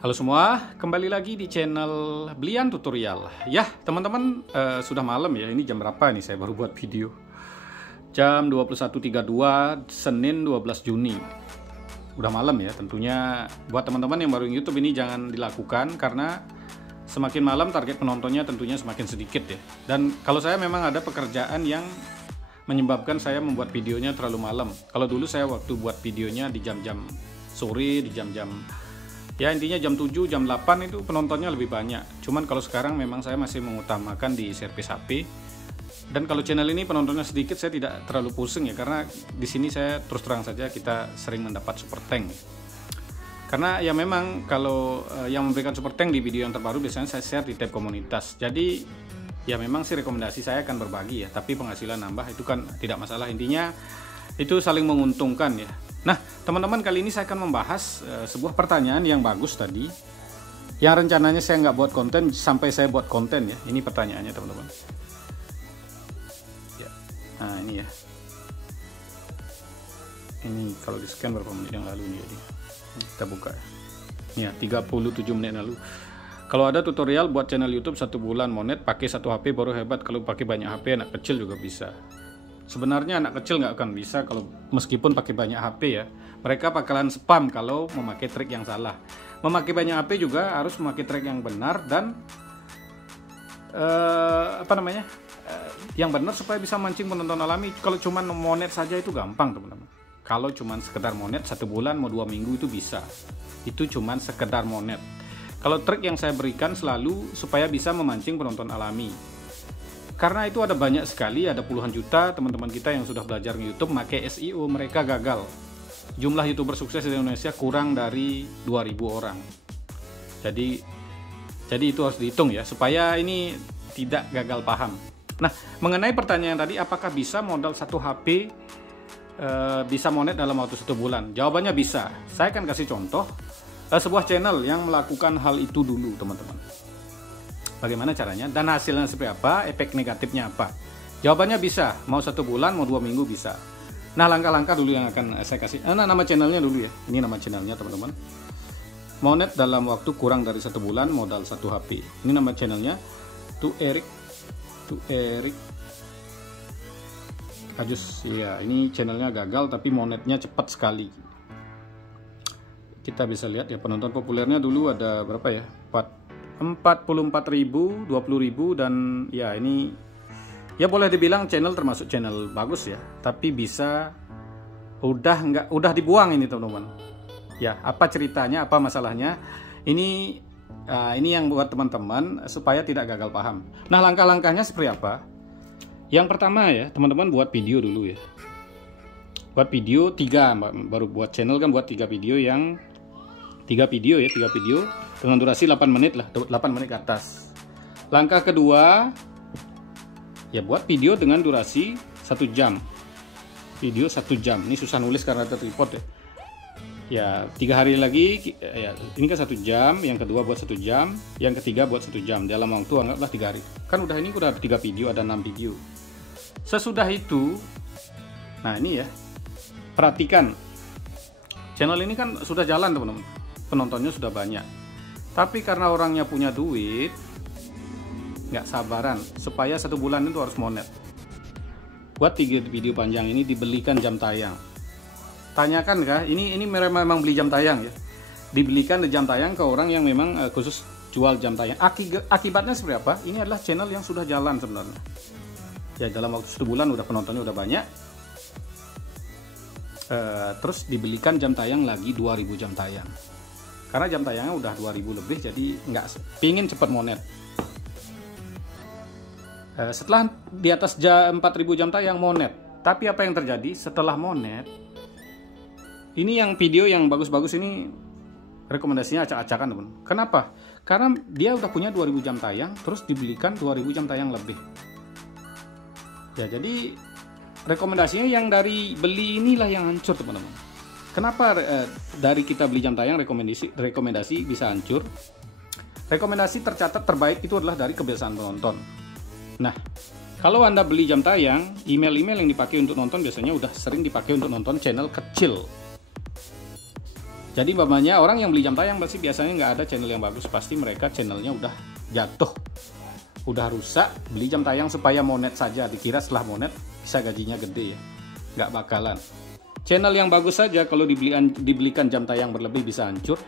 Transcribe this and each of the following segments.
Halo semua, kembali lagi di channel Blian Tutorial. Ya, teman-teman, sudah malam ya. Ini jam berapa nih saya baru buat video? Jam 21.32 Senin 12 Juni. Udah malam ya. Tentunya buat teman-teman yang baru YouTube ini jangan dilakukan karena semakin malam target penontonnya tentunya semakin sedikit ya. Dan kalau saya memang ada pekerjaan yang menyebabkan saya membuat videonya terlalu malam. Kalau dulu saya waktu buat videonya di jam-jam sore, di jam-jam ya intinya jam 7, jam 8 itu penontonnya lebih banyak. Cuman kalau sekarang memang saya masih mengutamakan di servis HP. Dan kalau channel ini penontonnya sedikit, saya tidak terlalu pusing ya, karena di sini saya terus terang saja kita sering mendapat super tank. Karena ya memang kalau yang memberikan super tank di video yang terbaru biasanya saya share di tab komunitas. Jadi ya memang sih rekomendasi saya akan berbagi ya, tapi penghasilan nambah itu kan tidak masalah. Intinya itu saling menguntungkan ya. Nah, teman-teman, kali ini saya akan membahas sebuah pertanyaan yang bagus tadi, yang rencananya saya nggak buat konten sampai saya buat konten ya. Ini pertanyaannya, teman-teman. Ya. Nah, ini ya. Ini kalau di scan berapa menit yang lalu nih, kita buka ya. 37 menit lalu. Kalau ada tutorial buat channel YouTube 1 bulan monet pakai 1 HP baru hebat. Kalau pakai banyak HP anak kecil juga bisa. Sebenarnya anak kecil nggak akan bisa kalau meskipun pakai banyak HP ya. Mereka bakalan spam kalau memakai trik yang salah. Memakai banyak HP juga harus memakai trik yang benar dan yang benar supaya bisa mancing penonton alami. Kalau cuman monet saja itu gampang, teman-teman. Kalau cuman sekedar monet 1 bulan mau 2 minggu itu bisa. Itu cuman sekedar monet. Kalau trik yang saya berikan selalu supaya bisa memancing penonton alami. Karena itu ada banyak sekali, ada puluhan juta teman-teman kita yang sudah belajar di YouTube pakai SEO, mereka gagal. Jumlah YouTuber sukses di Indonesia kurang dari 2.000 orang. Jadi itu harus dihitung ya, supaya ini tidak gagal paham. Nah, mengenai pertanyaan tadi, apakah bisa modal 1 HP bisa monet dalam waktu 1 bulan? Jawabannya bisa. Saya akan kasih contoh sebuah channel yang melakukan hal itu dulu, teman-teman. Bagaimana caranya dan hasilnya seperti apa, efek negatifnya apa? Jawabannya bisa, mau 1 bulan, mau 2 minggu bisa. Nah, langkah-langkah dulu yang akan saya kasih. Nama channelnya dulu ya. Ini nama channelnya, teman-teman. Monet dalam waktu kurang dari 1 bulan, modal 1 HP. Ini nama channelnya. To Eric Ajus. Ya, ini channelnya gagal tapi monetnya cepat sekali. Kita bisa lihat ya, penonton populernya dulu ada berapa ya? 44.000, 20.000 dan ya ini ya boleh dibilang channel termasuk channel bagus ya, tapi bisa udah dibuang ini, teman-teman. Ya, apa ceritanya, apa masalahnya? Ini yang buat teman-teman supaya tidak gagal paham. Nah, langkah-langkahnya seperti apa? Yang pertama ya, teman-teman buat video dulu ya. Buat video 3, baru buat channel kan buat 3 video dengan durasi 8 menit lah, 8 menit ke atas. Langkah kedua ya buat video dengan durasi 1 jam. Video 1 jam. Ini susah nulis karena tertripod ya. Ya, 3 hari lagi ya, ini kan 1 jam, yang kedua buat 1 jam, yang ketiga buat 1 jam. Dalam waktu anggaplah 3 hari. Kan udah 3 video, ada 6 video. Sesudah itu, nah ini ya. Perhatikan. Channel ini kan sudah jalan, teman-teman. Penontonnya sudah banyak. Tapi karena orangnya punya duit, nggak sabaran supaya 1 bulan itu harus monet. Buat 3 video panjang ini dibelikan jam tayang. Tanyakan kah? Ini memang beli jam tayang ya. Dibelikan jam tayang ke orang yang memang khusus jual jam tayang. Akibatnya seperti apa? Ini adalah channel yang sudah jalan sebenarnya. Ya, dalam waktu 1 bulan udah penontonnya udah banyak. Terus dibelikan jam tayang lagi 2.000 jam tayang. Karena jam tayangnya udah 2.000 lebih, jadi nggak pingin cepat monet. Setelah di atas 4.000 jam tayang monet. Tapi apa yang terjadi setelah monet? Ini yang video yang bagus-bagus ini rekomendasinya acak-acakan, teman. Kenapa? Karena dia udah punya 2.000 jam tayang, terus dibelikan 2.000 jam tayang lebih. Ya, jadi rekomendasinya yang dari beli inilah yang hancur, teman-teman. Kenapa dari kita beli jam tayang rekomendasi bisa hancur? Rekomendasi tercatat terbaik itu adalah dari kebiasaan penonton. Nah, kalau Anda beli jam tayang, email-email yang dipakai untuk nonton biasanya udah sering dipakai untuk nonton channel kecil. Jadi umpamanya orang yang beli jam tayang pasti biasanya nggak ada channel yang bagus, pasti mereka channelnya udah jatuh, udah rusak, beli jam tayang supaya monet saja, dikira setelah monet bisa gajinya gede ya. Nggak bakalan. Channel yang bagus saja kalau dibelikan jam tayang berlebih bisa hancur.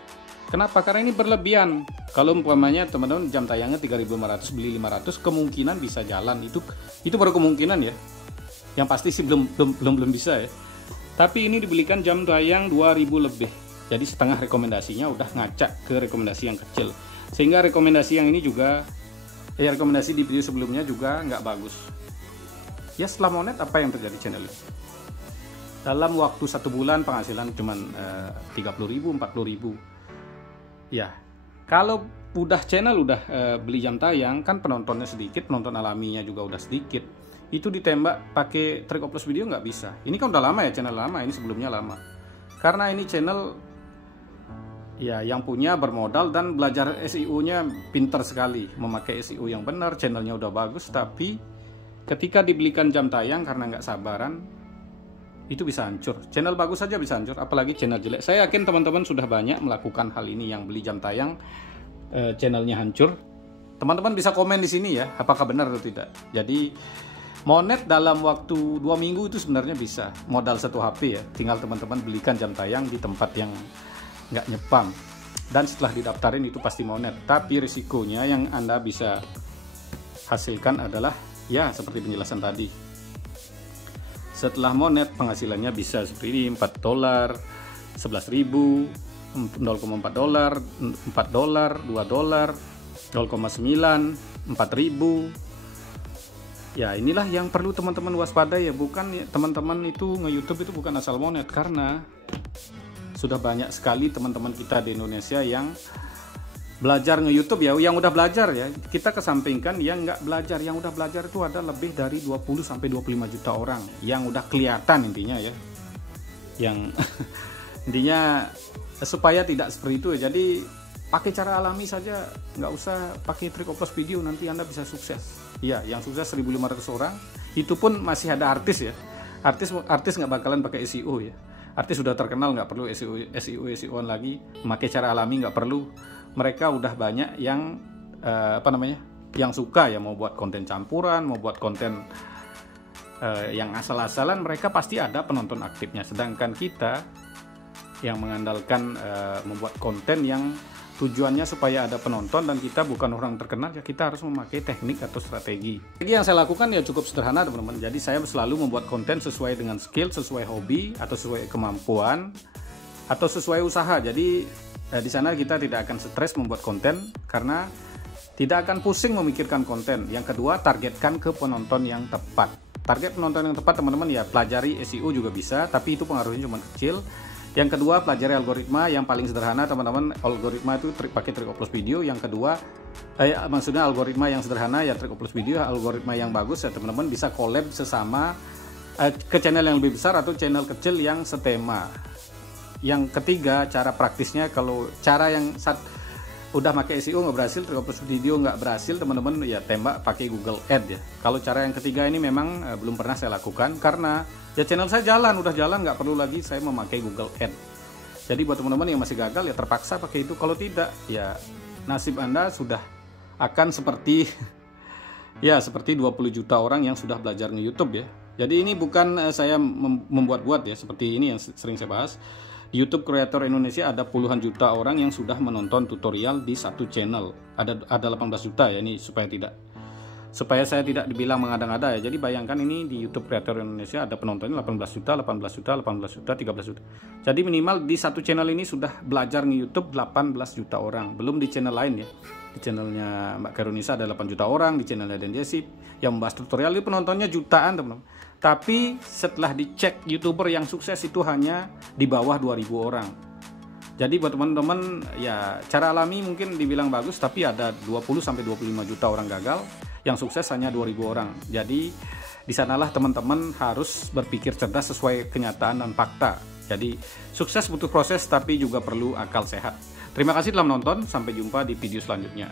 Kenapa? Karena ini berlebihan. Kalau umpamanya teman-teman jam tayangnya 3.500 beli 500, kemungkinan bisa jalan. Itu baru kemungkinan ya. Yang pasti sih belum bisa ya. Tapi ini dibelikan jam tayang 2.000 lebih. Jadi setengah rekomendasinya udah ngacak ke rekomendasi yang kecil. Sehingga rekomendasi yang ini juga, rekomendasi di video sebelumnya juga nggak bagus. Ya setelah monet apa yang terjadi channel ini? Dalam waktu 1 bulan penghasilan cuma 30.000, 40.000. Ya, kalau udah channel udah beli jam tayang, kan penontonnya sedikit, penonton alaminya juga udah sedikit. Itu ditembak pakai trik oplos video nggak bisa. Ini kan udah lama ya, channel lama, ini sebelumnya lama. Karena ini channel ya yang punya bermodal dan belajar SEO-nya pinter sekali, memakai SEO yang benar, channelnya udah bagus, tapi ketika dibelikan jam tayang karena nggak sabaran, itu bisa hancur. Channel bagus saja bisa hancur, apalagi channel jelek. Saya yakin teman-teman sudah banyak melakukan hal ini, yang beli jam tayang channelnya hancur. Teman-teman bisa komen di sini ya, apakah benar atau tidak. Jadi monet dalam waktu 2 minggu itu sebenarnya bisa, modal 1 HP ya. Tinggal teman-teman belikan jam tayang di tempat yang nggak nyepam, dan setelah didaftarin itu pasti monet. Tapi risikonya yang Anda bisa hasilkan adalah ya seperti penjelasan tadi. Setelah monet penghasilannya bisa seperti ini, $4, 11.000, $0,4, $4, $2, 0,9, 4.000. Ya inilah yang perlu teman-teman waspadai ya. Bukan ya, teman-teman itu nge-YouTube itu bukan asal monet, karena sudah banyak sekali teman-teman kita di Indonesia yang belajar nge-YouTube ya, yang udah belajar ya. Kita kesampingkan yang nggak belajar. Yang udah belajar itu ada lebih dari 20-25 juta orang yang udah kelihatan intinya ya. Yang intinya supaya tidak seperti itu ya. Jadi pakai cara alami saja, nggak usah pakai trik oplos video, nanti Anda bisa sukses. Ya, yang sukses 1.500 orang, itu pun masih ada artis ya. Artis nggak bakalan pakai SEO ya. Artis sudah terkenal, nggak perlu SEO-an lagi. Memakai cara alami nggak perlu. Mereka udah banyak yang yang suka ya, mau buat konten campuran, mau buat konten yang asal-asalan, mereka pasti ada penonton aktifnya. Sedangkan kita yang mengandalkan membuat konten yang tujuannya supaya ada penonton dan kita bukan orang terkenal, ya kita harus memakai teknik atau strategi. Jadi yang saya lakukan ya cukup sederhana teman-teman. Jadi saya selalu membuat konten sesuai dengan skill, sesuai hobi, atau sesuai kemampuan, atau sesuai usaha. Jadi di sana kita tidak akan stres membuat konten karena tidak akan pusing memikirkan konten. Yang kedua, targetkan ke penonton yang tepat. Target penonton yang tepat teman-teman ya, pelajari SEO juga bisa, tapi itu pengaruhnya cuma kecil. Yang kedua, pelajari algoritma. Yang paling sederhana teman-teman, algoritma itu pakai trik oplos video. Yang kedua, maksudnya algoritma yang sederhana ya trik oplos video. Algoritma yang bagus ya teman-teman bisa collab sesama ke channel yang lebih besar atau channel kecil yang setema. Yang ketiga, cara praktisnya, kalau cara yang udah pakai SEO nggak berhasil, trik oplos video nggak berhasil, teman-teman ya tembak pakai Google Ads ya. Kalau cara yang ketiga ini memang belum pernah saya lakukan karena ya channel saya udah jalan, nggak perlu lagi saya memakai Google Ads. Jadi buat teman-teman yang masih gagal ya terpaksa pakai itu. Kalau tidak ya nasib Anda sudah akan seperti ya seperti 20 juta orang yang sudah belajar nge-YouTube ya. Jadi ini bukan saya membuat-buat ya, seperti ini yang sering saya bahas. Di YouTube Creator Indonesia ada puluhan juta orang yang sudah menonton tutorial di satu channel. Ada 18 juta ya, ini supaya saya tidak dibilang mengada-ngada ya. Jadi bayangkan ini di YouTube Creator Indonesia ada penontonnya 18 juta, 18 juta, 18 juta, 13 juta. Jadi minimal di satu channel ini sudah belajar nge-YouTube 18 juta orang. Belum di channel lain ya. Di channelnya Mbak Karunisa ada 8 juta orang, di channelnya Den Jesip yang membahas tutorial itu penontonnya jutaan teman-teman. Tapi setelah dicek YouTuber yang sukses itu hanya di bawah 2.000 orang. Jadi buat teman-teman ya cara alami mungkin dibilang bagus, tapi ada 20-25 juta orang gagal, yang sukses hanya 2.000 orang. Jadi di sanalah teman-teman harus berpikir cerdas sesuai kenyataan dan fakta. Jadi sukses butuh proses, tapi juga perlu akal sehat. Terima kasih telah menonton, sampai jumpa di video selanjutnya.